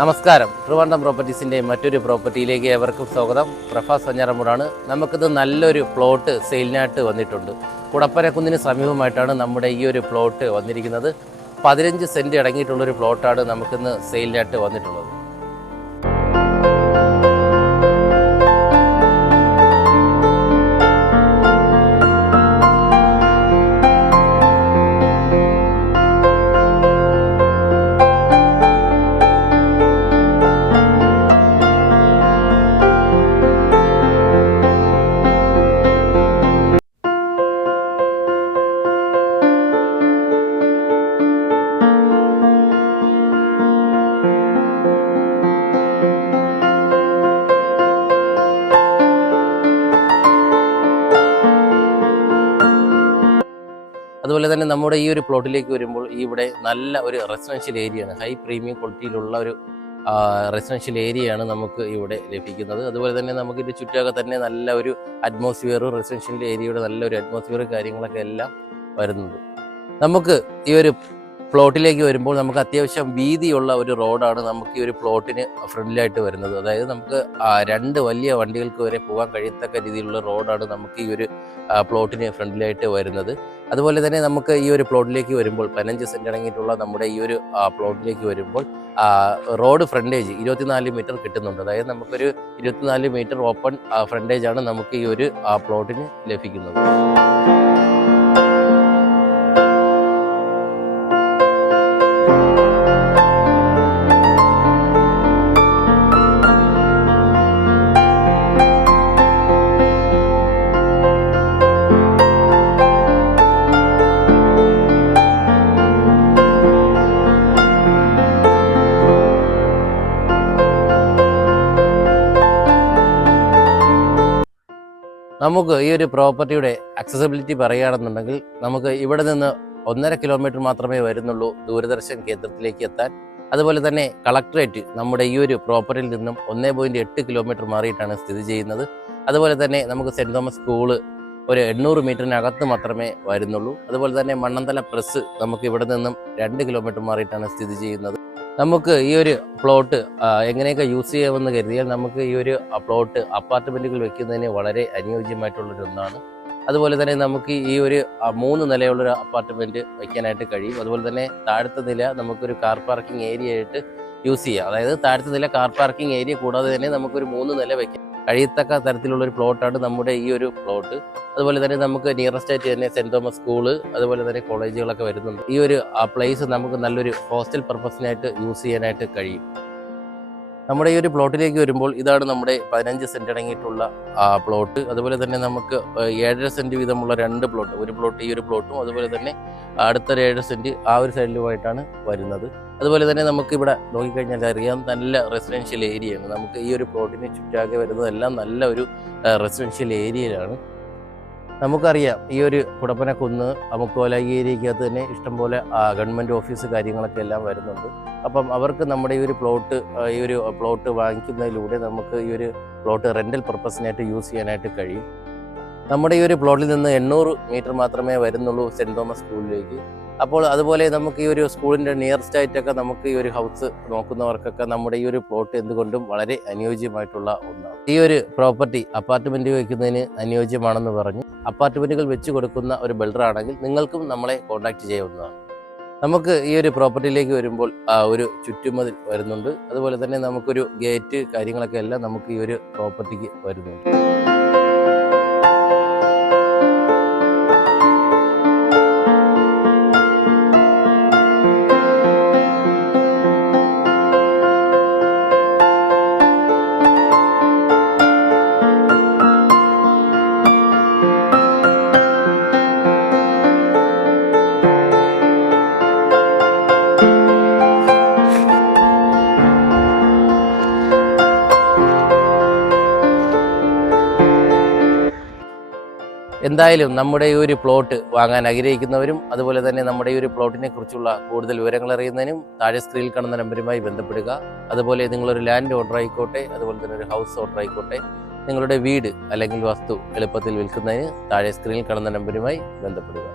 നമസ്കാരം. ട്രിവാൻഡ്രം പ്രോപ്പർട്ടീസിൻ്റെ മറ്റൊരു പ്രോപ്പർട്ടിയിലേക്ക് ഏവർക്കും സ്വാഗതം. പ്രഫാസ് വഞ്ഞാറമൂടാണ്. നമുക്കിത് നല്ലൊരു പ്ലോട്ട് സെയിലിനായിട്ട് വന്നിട്ടുണ്ട്. കുടപ്പനക്കുന്നിന് സമീപമായിട്ടാണ് നമ്മുടെ ഈ ഒരു പ്ലോട്ട് വന്നിരിക്കുന്നത്. 15 സെൻറ്റ് അടങ്ങിയിട്ടുള്ളൊരു പ്ലോട്ടാണ് നമുക്കിന്ന് സെയിലിനായിട്ട് വന്നിട്ടുള്ളത്. അതുപോലെ തന്നെ നമ്മുടെ ഈ ഒരു പ്ലോട്ടിലേക്ക് വരുമ്പോൾ ഇവിടെ നല്ല ഒരു റെസിഡൻഷ്യൽ ഏരിയയാണ്. ഹൈ പ്രീമിയം ക്വാളിറ്റിയിലുള്ള ഒരു റെസിഡൻഷ്യൽ ഏരിയയാണ് നമുക്ക് ഇവിടെ ലഭിക്കുന്നത്. അതുപോലെ തന്നെ നമുക്ക് ഇതിൻ്റെ ചുറ്റൊക്കെ തന്നെ നല്ല ഒരു അറ്റ്മോസ്ഫിയർ, റെസിഡൻഷ്യൽ ഏരിയയുടെ നല്ലൊരു അറ്റ്മോസ്ഫിയർ കാര്യങ്ങളൊക്കെ എല്ലാം വരുന്നുണ്ട്. നമുക്ക് ഈ ഒരു പ്ലോട്ടിലേക്ക് വരുമ്പോൾ നമുക്ക് അത്യാവശ്യം വീതിയുള്ള ഒരു റോഡാണ് നമുക്ക് ഈ ഒരു പ്ലോട്ടിന് ഫ്രണ്ടിലായിട്ട് വരുന്നത്. അതായത് നമുക്ക് 2 വലിയ വണ്ടികൾക്ക് വരെ പോകാൻ കഴിയത്തക്ക രീതിയിലുള്ള റോഡാണ് നമുക്ക് ഈ ഒരു പ്ലോട്ടിന് ഫ്രണ്ടിലായിട്ട് വരുന്നത്. അതുപോലെ തന്നെ നമുക്ക് ഈ ഒരു പ്ലോട്ടിലേക്ക് വരുമ്പോൾ 15 സെൻറ്റ് അടങ്ങിയിട്ടുള്ള നമ്മുടെ ഈ ഒരു പ്ലോട്ടിലേക്ക് വരുമ്പോൾ റോഡ് ഫ്രണ്ടേജ് 24 മീറ്റർ കിട്ടുന്നുണ്ട്. അതായത് നമുക്കൊരു 24 മീറ്റർ ഓപ്പൺ ഫ്രണ്ടേജാണ് നമുക്ക് ഈ ഒരു പ്ലോട്ടിന് ലഭിക്കുന്നത്. നമുക്ക് ഈ ഒരു പ്രോപ്പർട്ടിയുടെ അക്സസിബിലിറ്റി പറയുകയാണെന്നുണ്ടെങ്കിൽ നമുക്ക് ഇവിടെ നിന്ന് 1.5 കിലോമീറ്റർ മാത്രമേ വരുന്നുള്ളൂ ദൂരദർശൻ കേന്ദ്രത്തിലേക്ക് എത്താൻ. അതുപോലെ തന്നെ കളക്ടറേറ്റ് നമ്മുടെ ഈ ഒരു പ്രോപ്പർട്ടിയിൽ നിന്നും 1.8 കിലോമീറ്റർ മാറിയിട്ടാണ് സ്ഥിതി ചെയ്യുന്നത്. അതുപോലെ തന്നെ നമുക്ക് സെൻറ് തോമസ് സ്കൂള് ഒരു 800 മീറ്ററിനകത്ത് മാത്രമേ വരുന്നുള്ളൂ. അതുപോലെ തന്നെ മണ്ണന്തല പ്രസ് നമുക്ക് ഇവിടെ നിന്നും 2 കിലോമീറ്റർ മാറിയിട്ടാണ് സ്ഥിതി ചെയ്യുന്നത്. നമുക്ക് ഈ ഒരു പ്ലോട്ട് എങ്ങനെയൊക്കെ യൂസ് ചെയ്യാമെന്ന് കരുതിയാൽ നമുക്ക് ഈ ഒരു പ്ലോട്ട് അപ്പാർട്ട്മെൻറ്റുകൾ വെക്കുന്നതിന് വളരെ അനുയോജ്യമായിട്ടുള്ളൊരു ഒന്നാണ്. അതുപോലെ തന്നെ നമുക്ക് ഈ ഒരു 3 നിലയുള്ളൊരു അപ്പാർട്ട്മെൻറ്റ് വയ്ക്കാനായിട്ട് കഴിയും. അതുപോലെ തന്നെ താഴത്തെ നില നമുക്കൊരു കാർ പാർക്കിംഗ് ഏരിയ ആയിട്ട് യൂസ് ചെയ്യാം. അതായത് താഴത്തെ നില കാർ പാർക്കിംഗ് ഏരിയ കൂടാതെ തന്നെ നമുക്കൊരു 3 നില വയ്ക്കാം കഴിയത്തക്ക തരത്തിലുള്ളൊരു പ്ലോട്ടാണ് നമ്മുടെ ഈ ഒരു പ്ലോട്ട്. അതുപോലെ തന്നെ നമുക്ക് നിയറസ്റ്റ് ആയിട്ട് തന്നെ സെൻറ് തോമസ് സ്കൂള്, അതുപോലെ തന്നെ കോളേജുകളൊക്കെ വരുന്നുണ്ട്. ഈ ഒരു പ്ലേസ് നമുക്ക് നല്ലൊരു ഹോസ്റ്റൽ പർപ്പസിനായിട്ട് യൂസ് ചെയ്യാനായിട്ട് കഴിയും. നമ്മുടെ ഈ ഒരു പ്ലോട്ടിലേക്ക് വരുമ്പോൾ ഇതാണ് നമ്മുടെ 15 സെൻറ്റ് അടങ്ങിയിട്ടുള്ള പ്ലോട്ട്. അതുപോലെ തന്നെ നമുക്ക് 7.5 സെൻറ്റ് വീതമുള്ള 2 പ്ലോട്ട്, ഒരു പ്ലോട്ട് ഈ ഒരു പ്ലോട്ടും അതുപോലെ തന്നെ അടുത്തൊരു 7 സെൻറ്റ് ആ ഒരു സൈഡിലുമായിട്ടാണ് വരുന്നത്. അതുപോലെ തന്നെ നമുക്കിവിടെ നോക്കിക്കഴിഞ്ഞാൽ അറിയാം നല്ല റെസിഡൻഷ്യൽ ഏരിയയാണ്. നമുക്ക് ഈ ഒരു പ്ലോട്ടിന് ചുറ്റാകെ വരുന്നതെല്ലാം നല്ല ഒരു റെസിഡൻഷ്യൽ ഏരിയയിലാണ്. നമുക്കറിയാം ഈ ഒരു കുടപ്പനക്കുന്ന്, അമുക്കോല ഈ ഏരിയക്കകത്ത് തന്നെ ഇഷ്ടംപോലെ ഗവൺമെൻറ് ഓഫീസ് കാര്യങ്ങളൊക്കെ എല്ലാം വരുന്നുണ്ട്. അപ്പം അവർക്ക് നമ്മുടെ ഈ ഒരു പ്ലോട്ട് വാങ്ങിക്കുന്നതിലൂടെ നമുക്ക് ഈ ഒരു പ്ലോട്ട് റെൻ്റൽ പർപ്പസിനായിട്ട് യൂസ് ചെയ്യാനായിട്ട് കഴിയും. നമ്മുടെ ഈ ഒരു പ്ലോട്ടിൽ നിന്ന് 800 മീറ്റർ മാത്രമേ വരുന്നുള്ളൂ സെൻറ് തോമസ് സ്കൂളിലേക്ക്. അപ്പോൾ അതുപോലെ നമുക്ക് ഈ ഒരു സ്കൂളിൻ്റെ നിയറസ്റ്റ് ആയിട്ടൊക്കെ നമുക്ക് ഈ ഒരു ഹൗസ് നോക്കുന്നവർക്കൊക്കെ നമ്മുടെ ഈ ഒരു പ്ലോട്ട് എന്തുകൊണ്ടും വളരെ അനുയോജ്യമായിട്ടുള്ള ഒന്നാണ്. ഈ ഒരു പ്രോപ്പർട്ടി അപ്പാർട്ട്മെൻറ്റ് വയ്ക്കുന്നതിന് അനുയോജ്യമാണെന്ന് പറഞ്ഞു അപ്പാർട്ട്മെൻറ്റുകൾ വെച്ച് കൊടുക്കുന്ന ഒരു ബിൽഡർ ആണെങ്കിൽ നിങ്ങൾക്കും നമ്മളെ കോൺടാക്റ്റ് ചെയ്യാവുന്നതാണ്. നമുക്ക് ഈ ഒരു പ്രോപ്പർട്ടിയിലേക്ക് വരുമ്പോൾ ഒരു ചുറ്റുമതിൽ വരുന്നുണ്ട്. അതുപോലെ തന്നെ നമുക്കൊരു ഗേറ്റ് കാര്യങ്ങളൊക്കെ എല്ലാം നമുക്ക് ഈ ഒരു പ്രോപ്പർട്ടിക്ക് വരുന്നുണ്ട്. എന്തായാലും നമ്മുടെ ഈ ഒരു പ്ലോട്ട് വാങ്ങാൻ ആഗ്രഹിക്കുന്നവരും അതുപോലെ തന്നെ നമ്മുടെ ഈ ഒരു പ്ലോട്ടിനെ കുറിച്ചുള്ള കൂടുതൽ വിവരങ്ങൾ അറിയുന്നതിനും താഴെ സ്ക്രീനിൽ കാണുന്ന നമ്പറുമായി ബന്ധപ്പെടുക. അതുപോലെ നിങ്ങളൊരു ലാൻഡ് ഓർഡർ ആയിക്കോട്ടെ, അതുപോലെ തന്നെ ഒരു ഹൗസ് ഓർഡർ ആയിക്കോട്ടെ, നിങ്ങളുടെ വീട് അല്ലെങ്കിൽ വസ്തു എളുപ്പത്തിൽ വിൽക്കുന്നതിന് താഴെ സ്ക്രീനിൽ കാണുന്ന നമ്പറുമായി ബന്ധപ്പെടുക.